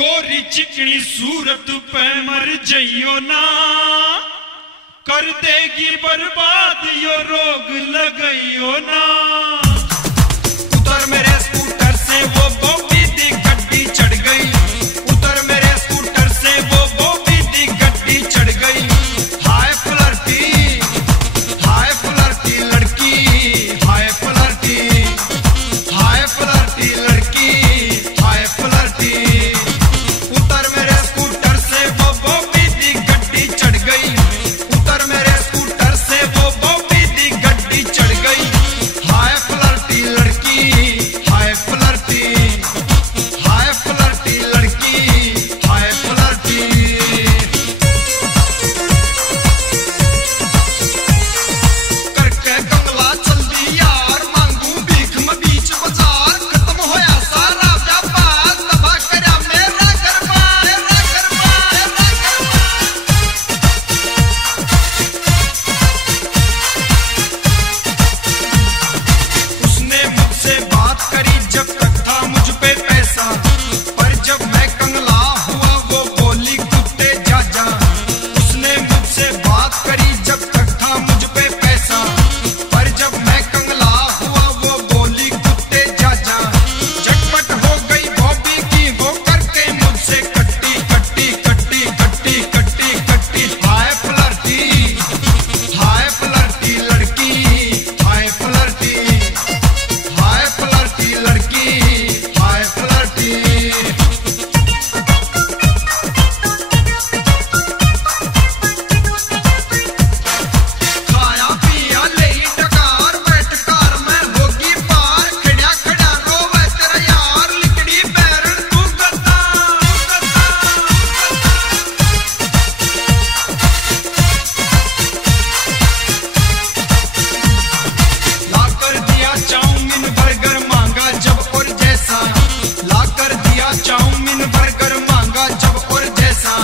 गोरी चिकनी सूरत पे मर जइयो ना, कर देगी बर्बाद यो रोग लगइयो ना। उतर मेरे स्कूटर से वो बॉबी दी गड्डी चढ़ गई, उतर मेरे स्कूटर से वो बॉबी दी गड्डी चढ़ गई। हाय फ्लर्टी लड़की, हाय फ्लर्टी लड़की, हाय फ्लर्टी। उतर मेरे स्कूटर से वो बॉबी दी गड्डी चढ़ गई, उतर मेरे स्कूटर से वो बॉबी दी गड्डी चढ़ गई। हाय फ्लर्टी लड़की, हाय फ्लर्टी लड़की, हाय फ्लर्टी। करके कमला चल दी यार, मांगू भीख में बीच बाजार। खत्म होया सारा व्यापार, तबाह करया मेरा घरबार, उसने मुझसे बात करी जब तक था मुझ पे पैसा, पर जब मैं कंगला हुआ वो बोली कुत्ते जा जा। उसने मुझसे बात करी जब तक था मुझ पे पैसा, पर जब मैं कंगला हुआ वो बोली कुत्ते जा जा। झटपट हो गई बॉबी की वो करके मुझसे कट्टी कट्टी कट्टी कट्टी कट्टी कट्टी। हाय फ्लर्टी लड़की, हाय फ्लर्टी लड़की, हाय फ्लर्टी। खाया पिया ले डकार, बैठ कार में होगी पार। खड़ा खड़ा रोवे तेरा यार, लिकड़ी पैरन तू गद्दा। ला कर दिया चाउमीन बर्गर मांगा जब और जैसा, ला कर दिया चाउमीन बर्गर मांगा जब और जैसा।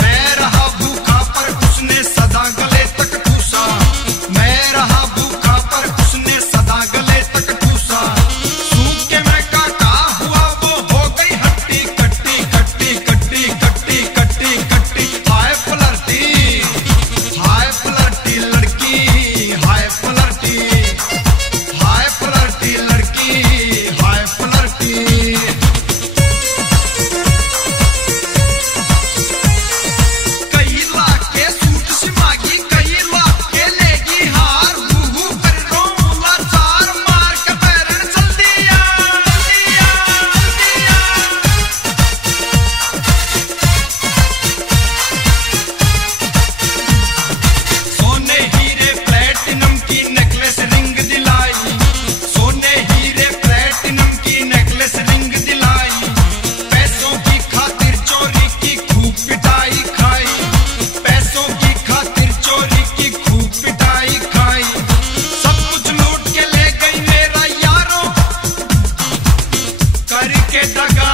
मैं रहा भूखा पर उसने सदा गले तक ठूसा, मैं रहा भूखा पर उसने सदा गले तक ठूसा। सूख के मैं काटा हुआ वो हो गई हट्टी कट्टी कट्टी कट्टी कट्टी कट्टी कट्टी। हाय फ्लर्टी लड़की, हाय फ्लर्टी लड़की, हाय फ्लर्टी। कई लाख के सूट सिमागी, कई लाख के लेगी हार। हू कर रोला चार, मार के पैरन चल दिया। सोने हीरे प्लेटिनम की नेकलेस रिंग दिलाई, सोने हीरे प्लेटिनम की नेकलेस रिंग दिलाई। पैसों की खातिर चोरी की खूब पिटाई खाई, पैसों की खातिर चोरी की खूब पिटाई खाई। सब कुछ लूट के ले गई मेरा यारों, करके दगा